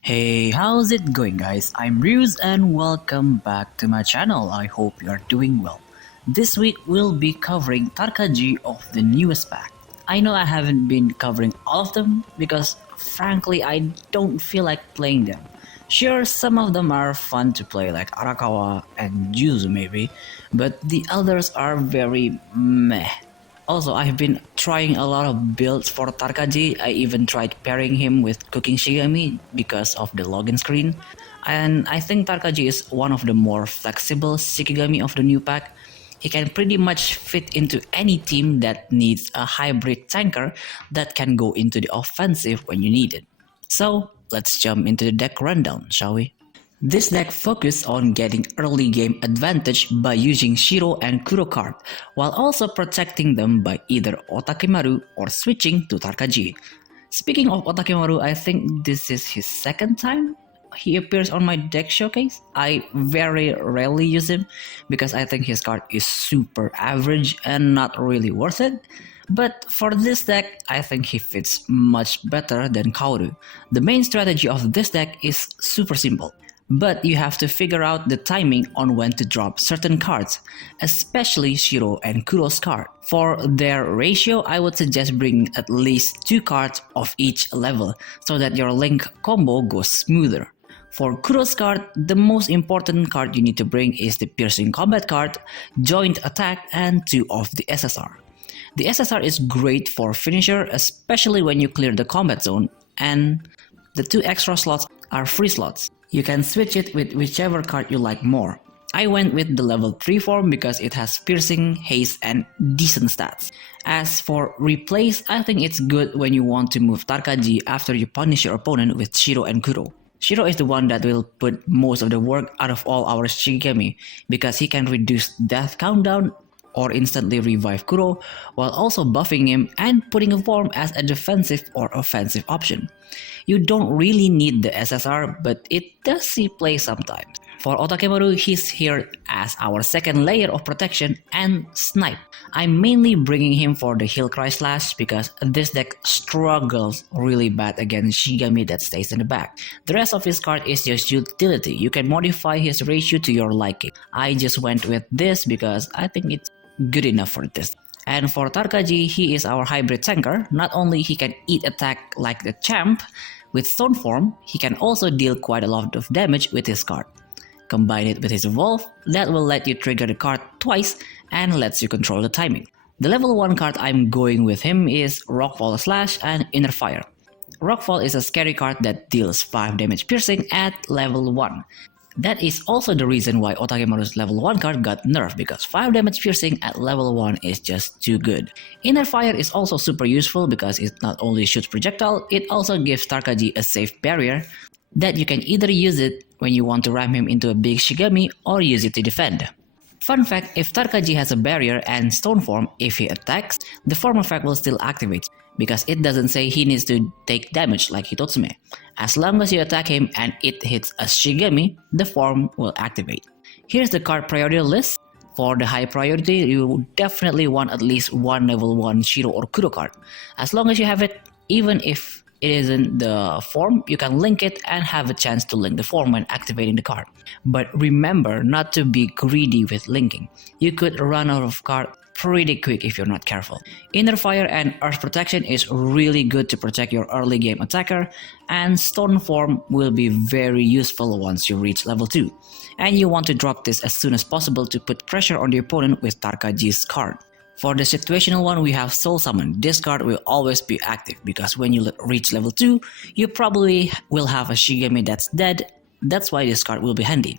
Hey, how's it going guys? I'm Ruse and welcome back to my channel. I hope you are doing well. This week we'll be covering Tarka G of the newest pack. I know I haven't been covering all of them because frankly I don't feel like playing them. Sure, some of them are fun to play like Arakawa and Juzu maybe, but the others are very meh. Also, I've been trying a lot of builds for Tarkaji. I even tried pairing him with Cooking Shigami because of the login screen. And I think Tarkaji is one of the more flexible Shikigami of the new pack. He can pretty much fit into any team that needs a hybrid tanker that can go into the offensive when you need it. So, let's jump into the deck rundown, shall we? This deck focuses on getting early game advantage by using Shiro and Kuro card, while also protecting them by either Otakemaru or switching to Tarkaji. Speaking of Otakemaru, I think this is his second time he appears on my deck showcase. I very rarely use him because I think his card is super average and not really worth it. But for this deck, I think he fits much better than Kaoru. The main strategy of this deck is super simple. But you have to figure out the timing on when to drop certain cards, especially Shiro and Kuro's card. For their ratio, I would suggest bringing at least 2 cards of each level so that your link combo goes smoother. For Kuro's card, the most important card you need to bring is the Piercing Combat card, Joint Attack, and 2 of the SSR. The SSR is great for finisher, especially when you clear the combat zone, and the 2 extra slots are free slots. You can switch it with whichever card you like more. I went with the level 3 form because it has piercing, haste, and decent stats. As for replace, I think it's good when you want to move Tarkaji after you punish your opponent with Shiro and Kuro. Shiro is the one that will put most of the work out of all our Shigami because he can reduce death countdown or instantly revive Kuro while also buffing him and putting a form as a defensive or offensive option. You don't really need the SSR, but it does see play sometimes. For Otakemaru, he's here as our second layer of protection and snipe. I'm mainly bringing him for the Heal Cry Slash because this deck struggles really bad against Shigami that stays in the back. The rest of his card is just utility. You can modify his ratio to your liking. I just went with this because I think it's good enough for this. And for Tarkaji, he is our hybrid tanker. Not only he can eat attack like the champ with stone form, he can also deal quite a lot of damage with his card. Combine it with his evolve, that will let you trigger the card twice and lets you control the timing. The level 1 card I'm going with him is Rockfall Slash and Inner Fire. Rockfall is a scary card that deals 5 damage piercing at level 1. That is also the reason why Otakemaru's level 1 card got nerfed because 5 damage piercing at level 1 is just too good. Inner Fire is also super useful because it not only shoots projectile, it also gives Tarkaji a safe barrier that you can either use it when you want to ram him into a big Shigami or use it to defend. Fun fact, if Tarkaji has a barrier and stone form, if he attacks, the form effect will still activate because it doesn't say he needs to take damage like Hitotsume. As long as you attack him and it hits a Shigami, the form will activate. Here's the card priority list. For the high priority, you definitely want at least 1 level 1 Shiro or Kuro card. As long as you have it, even if it isn't the form, you can link it and have a chance to link the form when activating the card. But remember not to be greedy with linking. You could run out of card pretty quick if you're not careful. Inner Fire and Earth Protection is really good to protect your early game attacker, and Stone Form will be very useful once you reach level 2. And you want to drop this as soon as possible to put pressure on the opponent with Tarkaji's card. For the situational one, we have Soul Summon. This card will always be active because when you reach level 2, you probably will have a Shigami that's dead. That's why this card will be handy.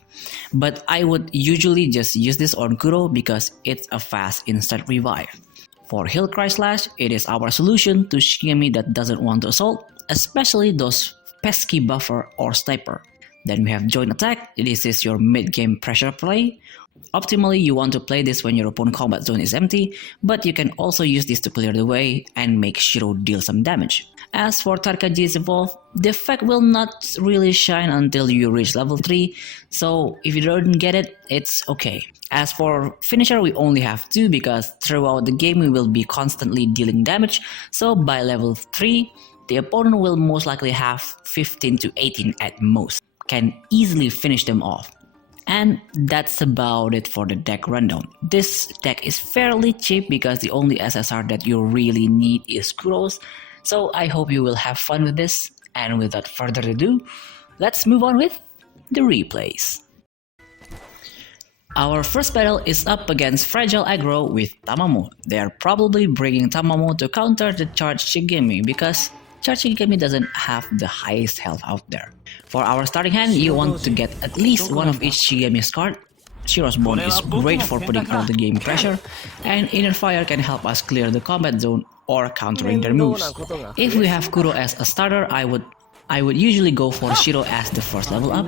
But I would usually just use this on Kuro because it's a fast instant revive. For Heal Cry Slash, it is our solution to Shigami that doesn't want to assault, especially those pesky buffer or sniper. Then we have Joint Attack. This is your mid-game pressure play. Optimally, you want to play this when your opponent combat zone is empty, but you can also use this to clear the way and make Shiro deal some damage. As for Tarkaji's evolve, the effect will not really shine until you reach level 3, so if you don't get it, it's okay. As for finisher, we only have 2 because throughout the game we will be constantly dealing damage, so by level 3, the opponent will most likely have 15 to 18 at most. Can easily finish them off. And that's about it for the deck rundown. This deck is fairly cheap because the only SSR that you really need is Kuro's, so I hope you will have fun with this, and without further ado, let's move on with the replays. Our first battle is up against Fragile Aggro with Tamamo. They are probably bringing Tamamo to counter the Charged Shigemi because Charged Shigemi doesn't have the highest health out there. For our starting hand, you want to get at least one of each Shigemi's card. Shiro's Bone is great for putting out the game pressure, and Inner Fire can help us clear the combat zone or countering their moves. If we have Kuro as a starter, I would usually go for Shiro as the first level up.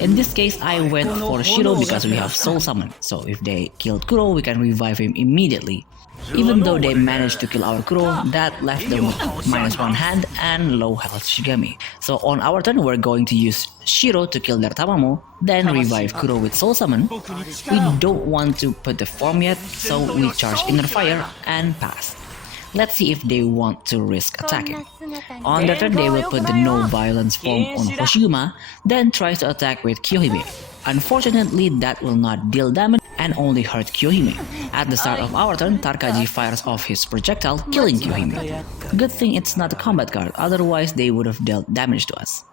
In this case, I went for Shiro because we have Soul Summon, so if they killed Kuro, we can revive him immediately. Even though they managed to kill our Kuro, that left them with -1 hand and low health Shigemi. So on our turn, we're going to use Shiro to kill their Tamamo, then revive Kuro with Soul Summon. We don't want to put the form yet, so we charge Inner Fire and pass. Let's see if they want to risk attacking. On their turn, they will put the no violence form on Hoshiguma, then tries to attack with Kyohime. Unfortunately, that will not deal damage and only hurt Kyohime. At the start of our turn, Tarkaji fires off his projectile, killing Kyohime. Good thing it's not a combat card, otherwise they would have dealt damage to us.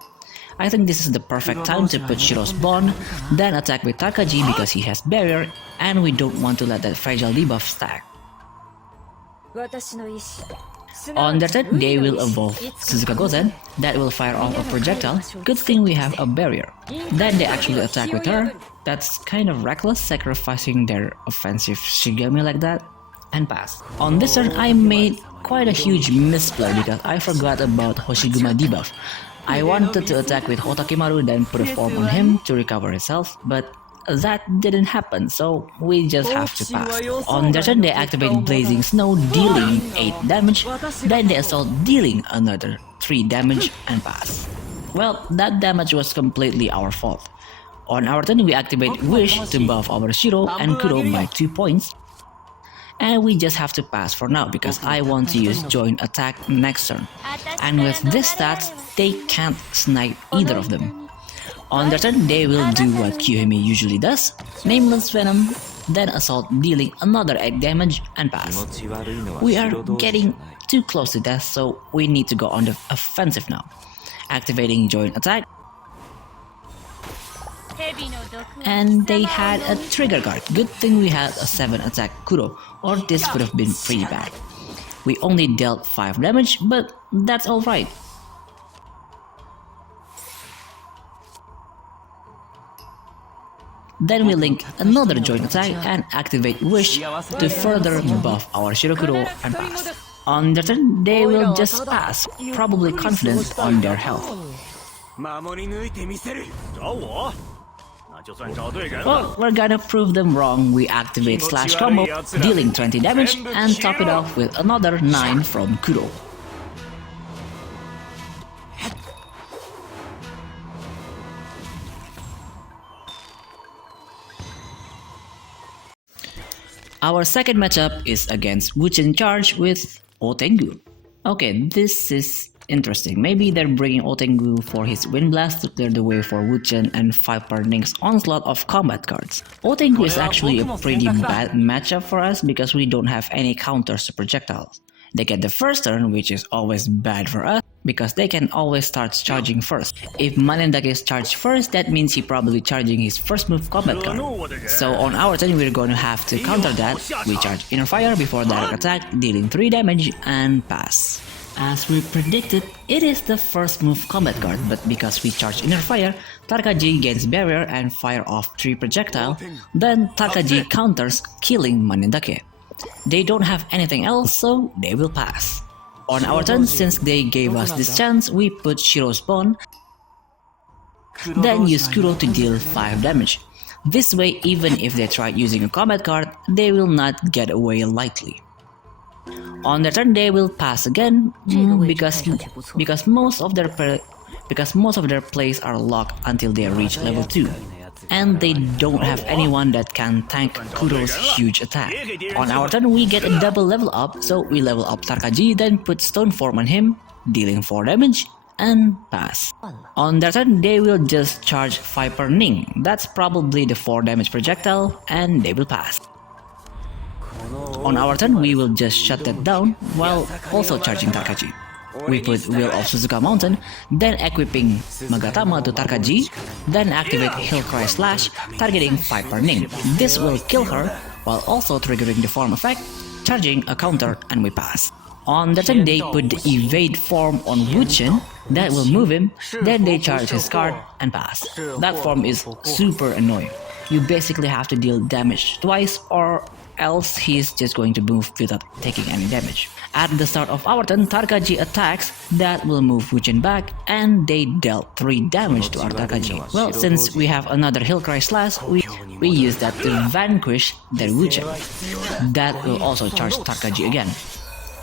I think this is the perfect time to put Shiro's Bond, then attack with Tarkaji because he has barrier and we don't want to let that fragile debuff stack. On their turn, they will evolve Suzuka Gozen, that will fire off a projectile. Good thing we have a barrier. Then they actually attack with her. That's kind of reckless, sacrificing their offensive Shigemi like that, and pass. On this turn, I made quite a huge misplay because I forgot about Hoshiguma debuff. I wanted to attack with Hotakimaru then put a form on him to recover his health, but that didn't happen, so we just have to pass. On their turn, they activate Blazing Snow, dealing 8 damage, then they assault, dealing another 3 damage, and pass. Well, that damage was completely our fault. On our turn, we activate Wish to buff our Shiro and Kuro by 2 points, and we just have to pass for now because I want to use Joint Attack next turn. And with this stats, they can't snipe either of them. On their turn, they will do what Kyohime usually does, Nameless Venom, then Assault, dealing another 8 damage and pass. We are getting too close to death, so we need to go on the offensive now. Activating Joint Attack. And they had a trigger guard. Good thing we had a 7 attack Kuro, or this could have been pretty bad. We only dealt 5 damage, but that's alright. Then we link another Joint Attack and activate Wish to further buff our Shirokuro and pass. On their turn, they will just pass, probably confident on their health. Well, we're gonna prove them wrong. We activate Slash Combo, dealing 20 damage, and top it off with another 9 from Kuro. Our second matchup is against Ootengu Charged with Ootengu. Okay, this is interesting. Maybe they're bringing Ootengu for his Wind Blast to clear the way for Wuchen and Viper Nink's onslaught of combat cards. Ootengu is actually a pretty bad matchup for us because we don't have any counters to projectiles. They get the first turn, which is always bad for us because they can always start charging first. If Manendake is charged first, that means he's probably charging his first move combat card. So on our turn, we're going to have to counter that. We charge Inner Fire before direct attack, dealing 3 damage and pass. As we predicted, it is the first move combat card, but because we charge Inner Fire, Tarkaji gains barrier and fire off 3 projectile, then Tarkaji counters, killing Manendake. They don't have anything else, so they will pass. On our turn, since they gave us this chance, we put Shiro's Bone, then use Kuro to deal 5 damage. This way, even if they try using a combat card, they will not get away lightly. On their turn, they will pass again because most of their plays are locked until they reach level 2, and they don't have anyone that can tank Kuro's huge attack. On our turn, we get a double level up, so we level up Tarka, then put Stone Form on him, dealing 4 damage, and pass. On their turn, they will just charge Viper Ning, that's probably the 4 damage projectile, and they will pass. On our turn, we will just shut that down while also charging Tarka. We put Will of Suzuka Mountain, then equipping Magatama to Tarka, then activate Hillcry Slash, targeting Viper Ning. This will kill her while also triggering the form effect, charging a counter, and we pass. On the turn, they put the Evade form on Wuchen, that will move him, then they charge his card and pass. That form is super annoying. You basically have to deal damage twice or else he's just going to move without taking any damage. At the start of our turn, Tarka attacks, that will move Wuchen back, and they dealt 3 damage to our Tarka. Well, since we have another Hillcry Slash, we use that to vanquish their Wuchen. That will also charge Tarka again.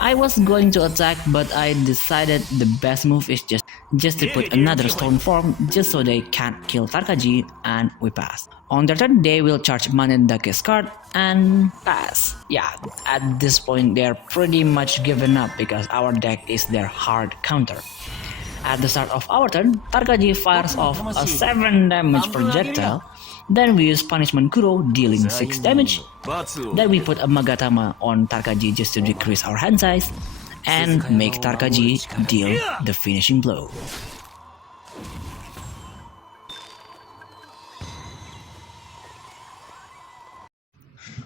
I was going to attack, but I decided the best move is just to put another Stone Form just so they can't kill Tarka, and we pass. On their turn, they will charge Manendake's card and pass. Yeah, at this point they're pretty much given up because our deck is their hard counter. At the start of our turn, Tarka fires off a 7 damage projectile. Then we use Punishment Kuro, dealing 6 damage. Then we put a Magatama on Tarka just to decrease our hand size and make Tarka deal the finishing blow.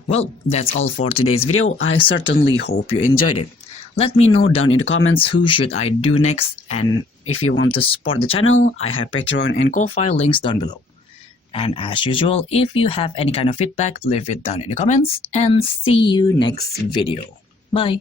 Well, that's all for today's video. I certainly hope you enjoyed it. Let me know down in the comments who should I do next, and if you want to support the channel, I have Patreon and Ko-Fi links down below. And as usual, if you have any kind of feedback, leave it down in the comments, and see you next video. Bye!